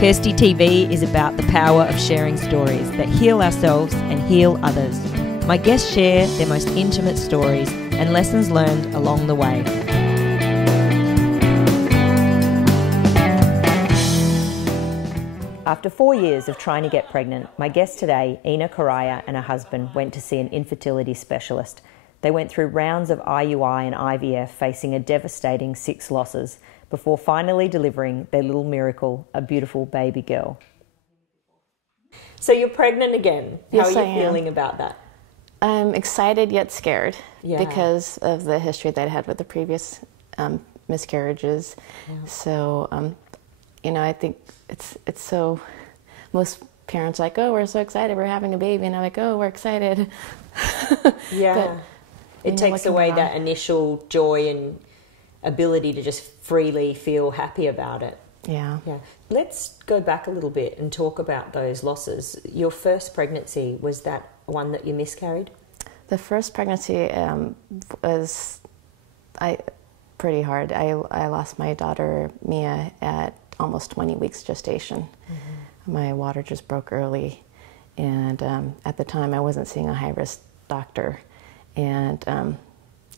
Kirsty TV is about the power of sharing stories that heal ourselves and heal others. My guests share their most intimate stories and lessons learned along the way. After 4 years of trying to get pregnant, my guest today, Ina Karaya, and her husband went to see an infertility specialist. They went through rounds of IUI and IVF, facing a devastating 6 losses, before finally delivering their little miracle, a beautiful baby girl. So you're pregnant again. Yes, How are you feeling about that? I'm excited yet scared because of the history that I had with the previous miscarriages. Yeah. So, you know, I think it's so, most parents are like, oh, we're so excited, we're having a baby, and I'm like, oh, we're excited. Yeah. But, it takes away that initial joy and ability to just freely feel happy about it. Yeah. Yeah. Let's go back a little bit and talk about those losses. Your first pregnancy, was that one that you miscarried? The first pregnancy was pretty hard. I lost my daughter, Mia, at almost 20 weeks gestation. Mm-hmm. My water just broke early. And at the time, I wasn't seeing a high-risk doctor. And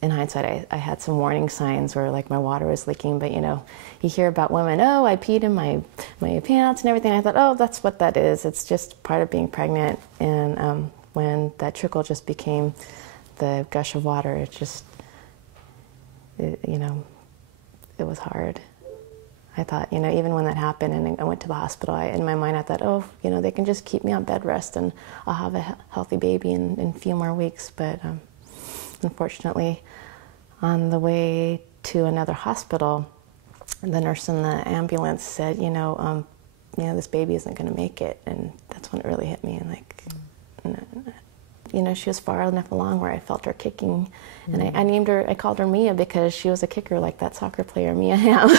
in hindsight, I had some warning signs where like my water was leaking, but you know, you hear about women, oh, I peed in my pants and everything. I thought, oh, that's what that is. It's just part of being pregnant. And when that trickle just became the gush of water, it was hard. I thought, you know, even when that happened and I went to the hospital, in my mind I thought, oh, you know, they can just keep me on bed rest and I'll have a healthy baby in a few more weeks. But unfortunately, on the way to another hospital, the nurse in the ambulance said, you know, this baby isn't going to make it. And that's when it really hit me. And like, you know, she was far enough along where I felt her kicking. And I named her, I called her Mia because she was a kicker like that soccer player, Mia Hamm.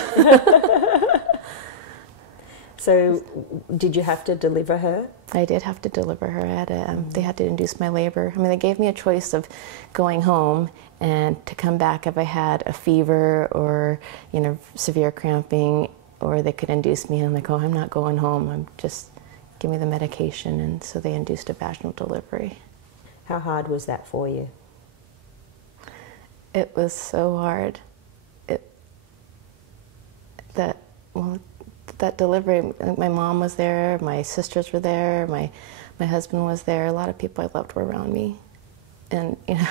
So did you have to deliver her? I did have to deliver her. They had to induce my labor. I mean, they gave me a choice of going home and to come back if I had a fever or, you know, severe cramping, or they could induce me. And I'm like, oh, I'm not going home. I'm just, give me the medication. And so they induced a vaginal delivery. How hard was that for you? It was so hard. That delivery, my mom was there, my sisters were there, my husband was there. A lot of people I loved were around me. And, you know,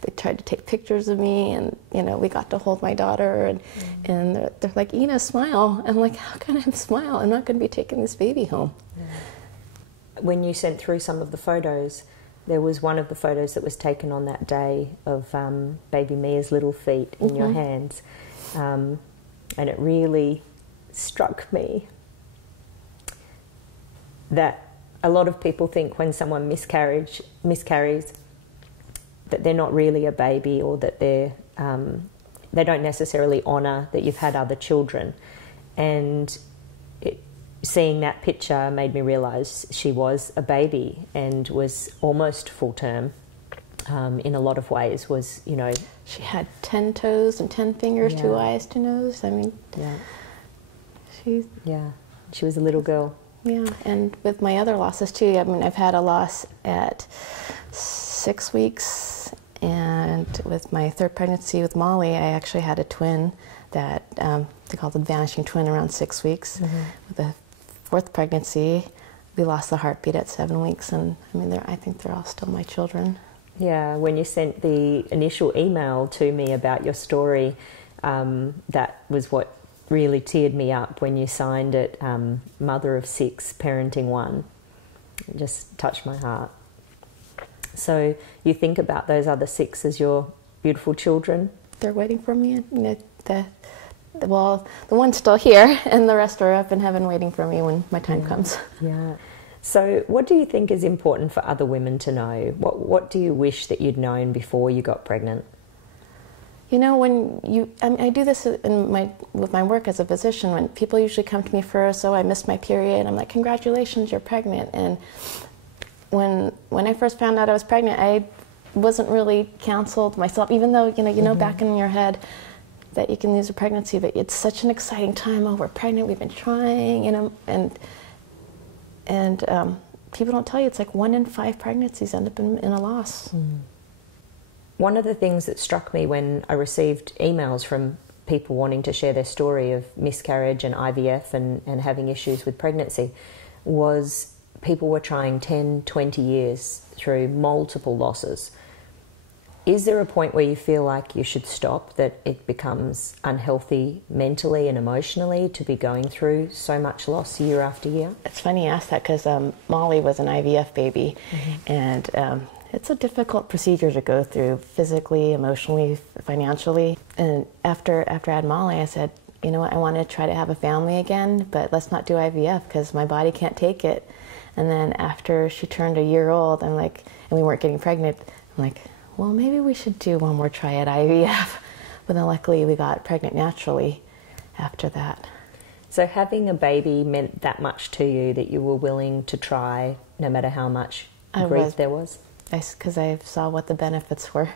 they tried to take pictures of me, and, you know, we got to hold my daughter, and they're like, Ina, smile. I'm like, how can I smile? I'm not going to be taking this baby home. Yeah. When you sent through some of the photos, there was one of the photos that was taken on that day of baby Mia's little feet in your hands. And it really struck me that a lot of people think when someone miscarries that they're not really a baby, or that they don't necessarily honour that you've had other children. And seeing that picture made me realise she was a baby and was almost full term. In a lot of ways, was, you know, she had 10 toes and 10 fingers, 2 eyes, 2 noses. I mean, she was a little girl. Yeah, and with my other losses too. I mean, I've had a loss at 6 weeks, and with my third pregnancy with Molly, I actually had a twin that they called the vanishing twin around 6 weeks. Mm-hmm. With the fourth pregnancy, we lost the heartbeat at 7 weeks, and I mean, I think they're all still my children. Yeah, when you sent the initial email to me about your story, that was what really teared me up when you signed it, mother of 6, parenting 1. It just touched my heart. So you think about those other 6 as your beautiful children? They're waiting for me. Well, the one's still here, and the rest are up in heaven waiting for me when my time comes. Yeah. So what do you think is important for other women to know? What do you wish that you'd known before you got pregnant? You know, I do this with my work as a physician. When people usually come to me first, oh, I missed my period. I'm like, congratulations, you're pregnant. And when I first found out I was pregnant, I wasn't really counseled myself, even though, you know, back in your head, that you can lose a pregnancy, but it's such an exciting time. Oh, we're pregnant, we've been trying, you know, and people don't tell you it's like 1 in 5 pregnancies end up in a loss. One of the things that struck me when I received emails from people wanting to share their story of miscarriage and IVF and having issues with pregnancy was people were trying 10, 20 years through multiple losses. Is there a point where you feel like you should stop, that it becomes unhealthy mentally and emotionally to be going through so much loss year after year? It's funny you ask that, because Molly was an IVF baby, and it's a difficult procedure to go through physically, emotionally, financially. And after I had Molly, I said, you know what, I want to try to have a family again, but let's not do IVF because my body can't take it. And then after she turned a year old, I'm like, and we weren't getting pregnant, I'm like, well, maybe we should do one more try at IVF. But then luckily we got pregnant naturally after that. So having a baby meant that much to you that you were willing to try no matter how much grief there was? Because I saw what the benefits were.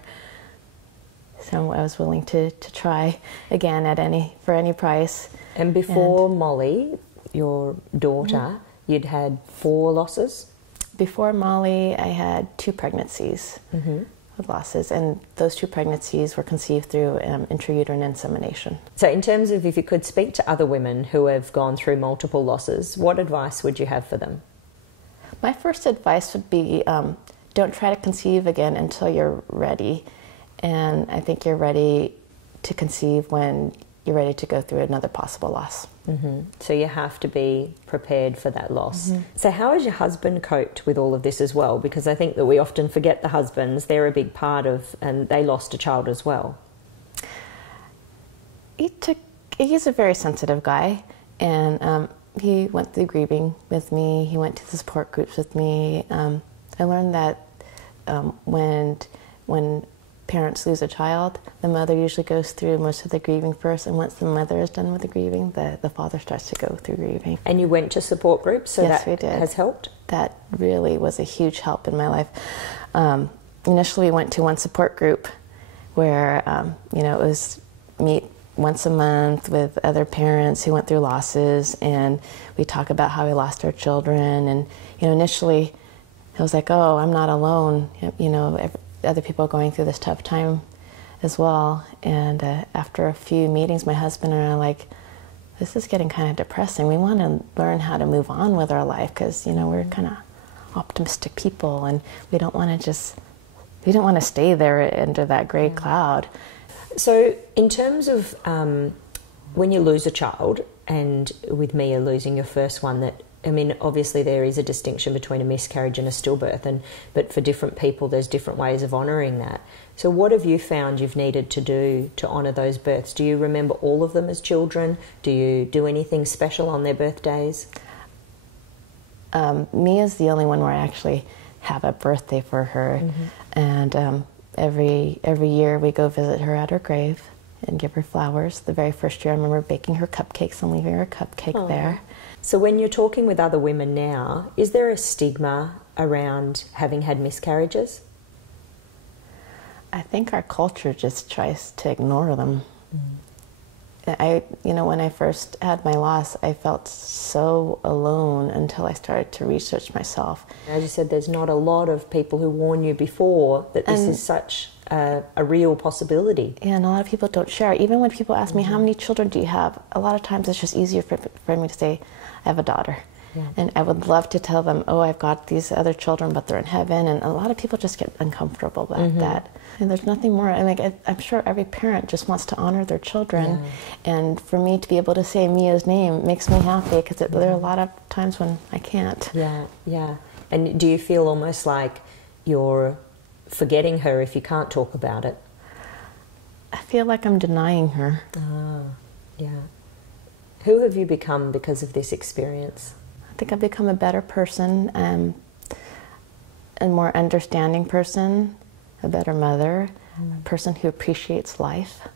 So I was willing to try again for any price. And before Molly, your daughter, you'd had 4 losses? Before Molly, I had 2 pregnancies. With losses, and those 2 pregnancies were conceived through intrauterine insemination. So in terms of, if you could speak to other women who have gone through multiple losses, what advice would you have for them? My first advice would be don't try to conceive again until you're ready. And I think you're ready to conceive when you're ready to go through another possible loss. So you have to be prepared for that loss. So how has your husband coped with all of this as well? Because I think that we often forget the husbands. They're a big part of, and they lost a child as well. He's a very sensitive guy, and he went through grieving with me. He went to the support groups with me. I learned that when parents lose a child, the mother usually goes through most of the grieving first, and once the mother is done with the grieving, the father starts to go through grieving. And you went to support groups, so yes, that we did. Has helped? That really was a huge help in my life. Initially, we went to one support group where it was meet once a month with other parents who went through losses, and we talk about how we lost our children. And initially, it was like, oh, I'm not alone. Other people are going through this tough time as well. And after a few meetings, my husband and I are like, this is getting kind of depressing. We want to learn how to move on with our life because, we're kind of optimistic people, and we don't want to stay there under that gray cloud. So in terms of when you lose a child, and with Mia losing your first one, obviously there is a distinction between a miscarriage and a stillbirth, but for different people there's different ways of honouring that. So what have you found you've needed to do to honour those births? Do you remember all of them as children? Do you do anything special on their birthdays? Mia's the only one where I actually have a birthday for her, and every year we go visit her at her grave and give her flowers. The very first year I remember baking her cupcakes and leaving her a cupcake there. So when you're talking with other women now, is there a stigma around having had miscarriages? I think our culture just tries to ignore them. When I first had my loss, I felt so alone until I started to research myself. As you said, there's not a lot of people who warn you before that this is such a real possibility. Yeah, and a lot of people don't share. Even when people ask me, how many children do you have? A lot of times it's just easier for me to say, I have a daughter. Yeah. And I would love to tell them, oh, I've got these other children, but they're in heaven. And a lot of people just get uncomfortable about that. And there's nothing more. I'm sure every parent just wants to honor their children. Yeah. And for me to be able to say Mia's name makes me happy, because there are a lot of times when I can't. Yeah, yeah. And do you feel almost like you're forgetting her if you can't talk about it? I feel like I'm denying her. Oh, yeah. Who have you become because of this experience? I think I've become a better person, a more understanding person, a better mother, a person who appreciates life.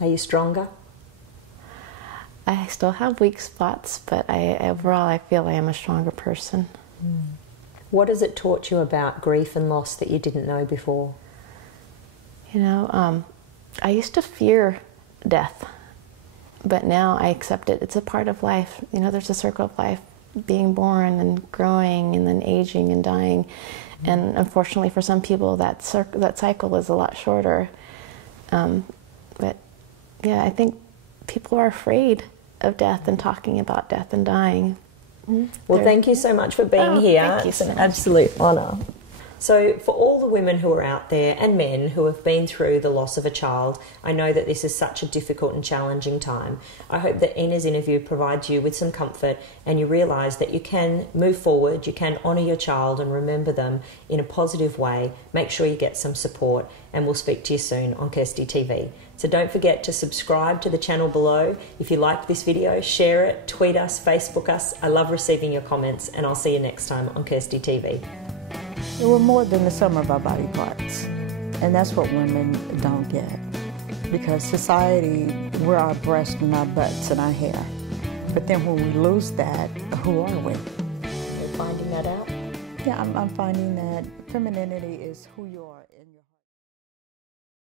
Are you stronger? I still have weak spots, but overall I feel I am a stronger person. What has it taught you about grief and loss that you didn't know before? I used to fear death. But now I accept it. It's a part of life. You know, there's a circle of life, being born and growing and then aging and dying. And unfortunately for some people that cycle is a lot shorter. But yeah, I think people are afraid of death and talking about death and dying. Well, thank you so much for being here. Thank you so It's an much. absolute honour. So for all the women who are out there and men who have been through the loss of a child, I know that this is such a difficult and challenging time. I hope that Ina's interview provides you with some comfort and you realise that you can move forward, you can honour your child and remember them in a positive way. Make sure you get some support, and we'll speak to you soon on Kirsty TV. So don't forget to subscribe to the channel below. If you liked this video, share it, tweet us, Facebook us. I love receiving your comments, and I'll see you next time on Kirsty TV. We're more than the sum of our body parts, and that's what women don't get, because society, we're our breasts and our butts and our hair, but then when we lose that, who are we? You're finding that out? Yeah, I'm finding that femininity is who you are in your